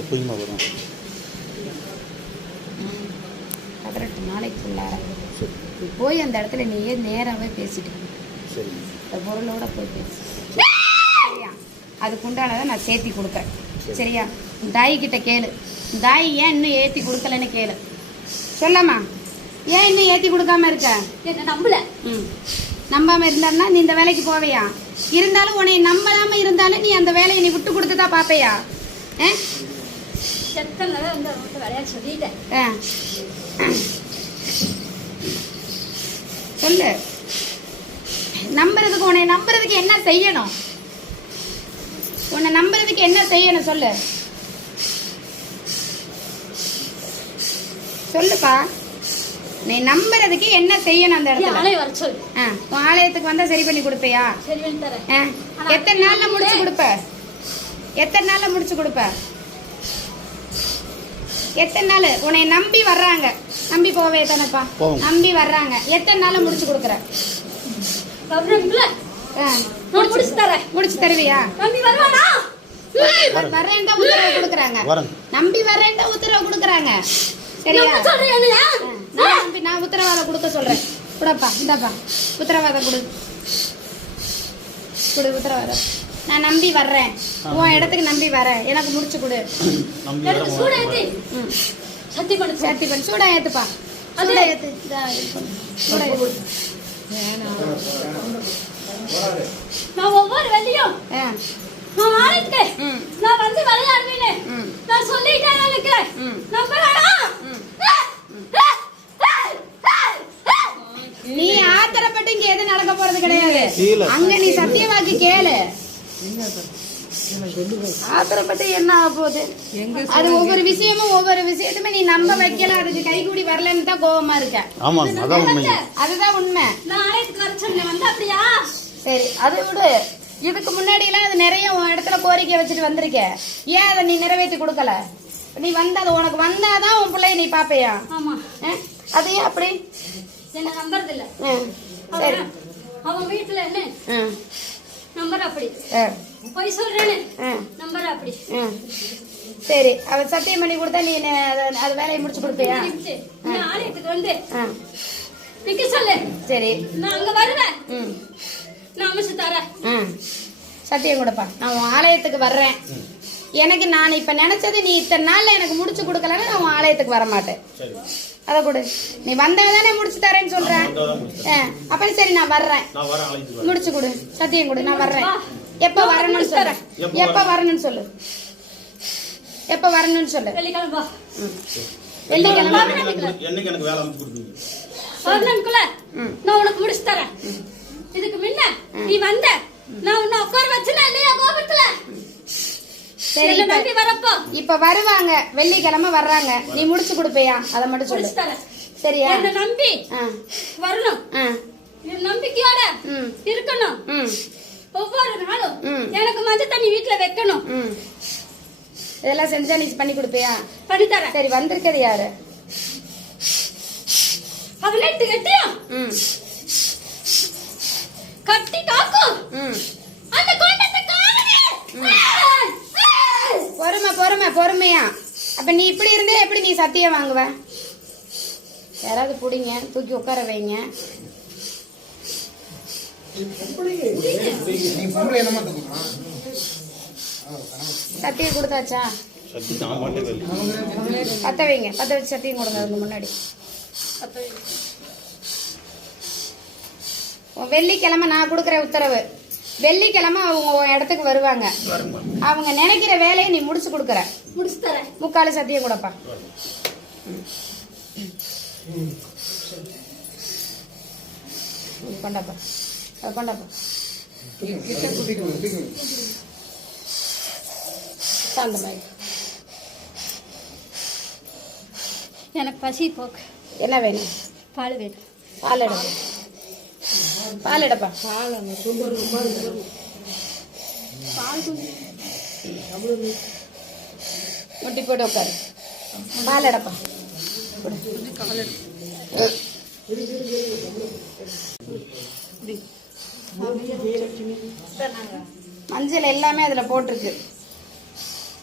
எப்பயுமா வரும் பதினெட்டு நாளைக்குள்ளார சரி நீ போய் அந்த இடத்துல நீயே நேராகவே பேசிட்டு. சரிங்க. இந்த பொருளோட போய் பேசு. சரியா? அதுக்கு உண்டானதை நான் சேர்த்தி கொடுப்பேன். சரியா? தாய் கிட்ட கேளு. தாய் ஏன் இன்னும் ஏற்றி கொடுக்கலன்னு கேளு. சொல்லம்மா. ஏன் இன்னும் ஏற்றி கொடுக்காம இருக்க? என்ன நம்பல. ம். நம்பாம இருந்தான்னா நீ இந்த வேலைக்கு போவையா? இருந்தாலும் உன்னை நம்பலாம இருந்தாலும் நீ அந்த வேலையை நீ விட்டு கொடுத்து தான் பார்ப்பையா? ஆ? செத்தனால வந்து அவங்கள்ட்ட விளையாட சொல்லிட்டேன். ஆ. சொல்லு. நம்புறதுக்கு உன்னை நம்புறதுக்கு என்ன செய்யணும்? உன்னை நம்புறதுக்கு என்ன செய்யணும் சொல்லு. சொல்லுப்பா. நீ நம்புறதுக்கு என்ன செய்யணும் அந்த இடத்துல? வர சொல்லு. உன் ஆலயத்துக்கு வந்தா சரி பண்ணி கொடுப்பியா? சரி பண்ணி தரேன். எத்தனை நாள்ல முடிச்சு கொடுப்ப? எத்தனை நாள்ல முடிச்சு கொடுப்ப? எத்தனை நாள். உன்னை நம்பி வர்றாங்க. நம்பி போவே தானப்பா. நம்பி வர்றாங்க. எத்தனை நாள்ல முடிச்சு கொடுக்குற முடிச்சு தரேன். முடிச்சு தருவியா? நம்பி வருவானா? வர்றேன் தான் உத்தரவு கொடுக்குறாங்க. வரேன். நம்பி வர்றேன் தான் உத்தரவு கொடுக்குறாங்க. சரியா? நான் நம்பி நான் உத்தரவாதம் கொடுக்க சொல்றேன். கொடுப்பா இந்தாப்பா. உத்தரவாதம் கொடு. கொடு உத்தரவாதம். நான் நம்பி வர்றேன். உன் இடத்துக்கு நம்பி வரேன் எனக்கு முடிச்சு கொடு. சூட ஏத்தி. சத்தி பண்ணு சார் சேர்த்தி பண்ணி சூடா ஏத்துப்பா. சூடா ஏத்து. சூடா ஏத்து. நான் ஒவ்வொரு வெள்ளியும் ஆ, நான் ம், நான் வந்து விளையாடுவேன்னு ம், நான் சொல்லிட்டேன் எனக்கு. ம். நீ ஆத்திரப்பட்டு இங்க எது நடக்க போறது கிடையாது. அங்க நீ சத்தியவாக்கி கேளு. ஆத்திரப்பட்டு என்ன போகுது? அது ஒவ்வொரு விஷயமும் ஒவ்வொரு விஷயத்துமே நீ நம்ப வைக்கல. அதுக்கு கைகூடி வரலன்னு தான் கோவமா இருக்க. ஆமாங்க அதான் உண்மை அதுதான் உண்மை. நான் சொன்னேன் வந்து அப்படியா? சரி அதை விடு. இதுக்கு முன்னாடி எல்லாம் அது நிறைய உன் இடத்துல கோரிக்கை வச்சுட்டு வந்திருக்க. ஏன் அதை நீ நிறைவேற்றி கொடுக்கல? நீ வந்த அது உனக்கு வந்தாதான் உன் பிள்ளைய நீ பாப்பையா ஆமா. ஆ? அது ஏன் அப்படி? என்ன நம்புறது இல்ல ஆ, சரி. அவன் அவன் வீட்டுல என்ன? ஆ, நம்பர் அப்படி. ஆ, பொய் சொல்றேன்னு ஆ, நம்பர் அப்படி. ஆ. சரி அவ சத்தியம் பண்ணி கொடுத்தா நீ அது- அது வேலையை முடிச்சு கொடுப்பியா? ஆலயத்துக்கு வந்து ஆ, நிக்க சொல்லு. சரி. நான் அங்க வருவேன். ம். நான் அமைச்சு தரேன். ஆ. சத்தியம் கொடுப்பா. நான் உன் ஆலயத்துக்கு வர்றேன். எனக்கு நான் இப்ப நினைச்சது நீ இத்தனை நாள்ல எனக்கு முடிச்சு கொடுக்கலன்னா நான் உன் ஆலயத்துக்கு வர மாட்டேன் சரி. அதை கொடு. நீ வந்தவதானே முடிச்சு தரேன்னு சொல்றேன் ஆ, அப்ப சரி நான் வர்றேன். முடிச்சு கொடு. சத்தியம் கொடு நான் வர்றேன். எப்ப வரணும்னு சொல்லு. எப்ப வரணும்னு சொல்லு. எப்ப வரணும்னு சொல்லு. வெள்ளிக்கிழமை வெள்ளிக்கிழமை என்னைக்கு என்னைக்கு எனக்கு வேலை அமைச்சு கொடுப்பீங்க பௌர்ணமிக்குள்ள ம். நான் உனக்கு முடிச்சு தரேன். இதுக்கு முன்ன நீ வந்த. நான் உன்னை உட்கார வச்சனா இல்லையா கோபத்துல சரி இப்ப- வரப்போ? இப்ப வருவாங்க. வெள்ளிக்கிழமை வர்றாங்க. நீ முடிச்சு கொடுப்பியா? அதை மட்டும் சொல்லு. சரியா? நம்பி வரணும். நம்பிக்கையோட ம். இருக்கணும். ம். ஒவ்வொரு நாளும் ம். எனக்கு மஞ்சள் தண்ணி வீட்டுல வைக்கணும். ம். இதெல்லாம் செஞ்சா நீ பண்ணி கொடுப்பியா? பண்ணி தரேன். சரி வந்திருக்கிறது யாரு? பதினெட்டு கட்டியும் ம். கட்டி காக்கும். பொறுமையா. அப்ப நீ இப்படி இருந்தே எப்படி நீ சத்தியம் வாங்குவ? யாராவது பிடிங்க தூக்கி உட்கார வைங்க. சத்தியம் கொடுத்தாச்சா? பத்த வைங்க பத்த வச்சு சத்தியம் கொடுங்க அதுக்கு முன்னாடி. வெள்ளிக்கிழமை நான் கொடுக்குற உத்தரவு. வெள்ளிக்கிழமை அவங்க உன் இடத்துக்கு வருவாங்க. அவங்க நினைக்கிற வேலையை நீ முடிச்சு கொடுக்குற. முடிச்சு தரேன் முக்கால் சத்தியம் கொடுப்பா. கொண்டாப்பா கொண்டாப்பா சாந்தமாயி எனக்கு பசி போக்கு. என்ன வேணும்? பால் வேணும். பால் எடுப்பா பால் எடுப்பா முட்டி போட்டு உட்காரு. பால் எடுப்பா மஞ்சள் எல்லாமே அதில் போட்டிருக்கு.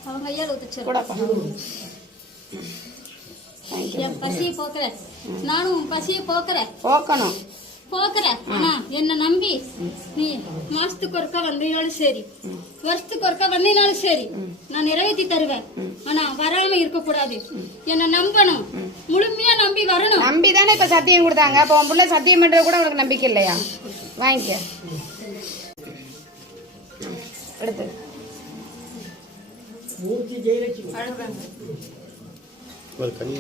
அவங்க கையால ஊத்துச்சு கூடப்பா என் பசியை போக்குற நானும் உன் பசியை போக்குறேன். போக்கணும். போக்குற. ஆனா என்ன நம்பி. நீ மாசத்துக்கு ஒருக்கா வந்தீனாலும் சரி. வருஷத்துக்கு ஒருக்கா வந்தீனாலும் சரி. நான் நிறைவேற்றி தருவேன். ஆனா வராம இருக்க கூடாது என்ன நம்பணும். முழுமையா நம்பி வரணும். நம்பி தானே இப்ப சத்தியம் கொடுத்தாங்க. அப்போ உன் புள்ள சத்தியம் பண்றது கூட உனக்கு நம்பிக்கை இல்லையா? வாங்கிக்க. எடுத்து. ஒரு கண்ணி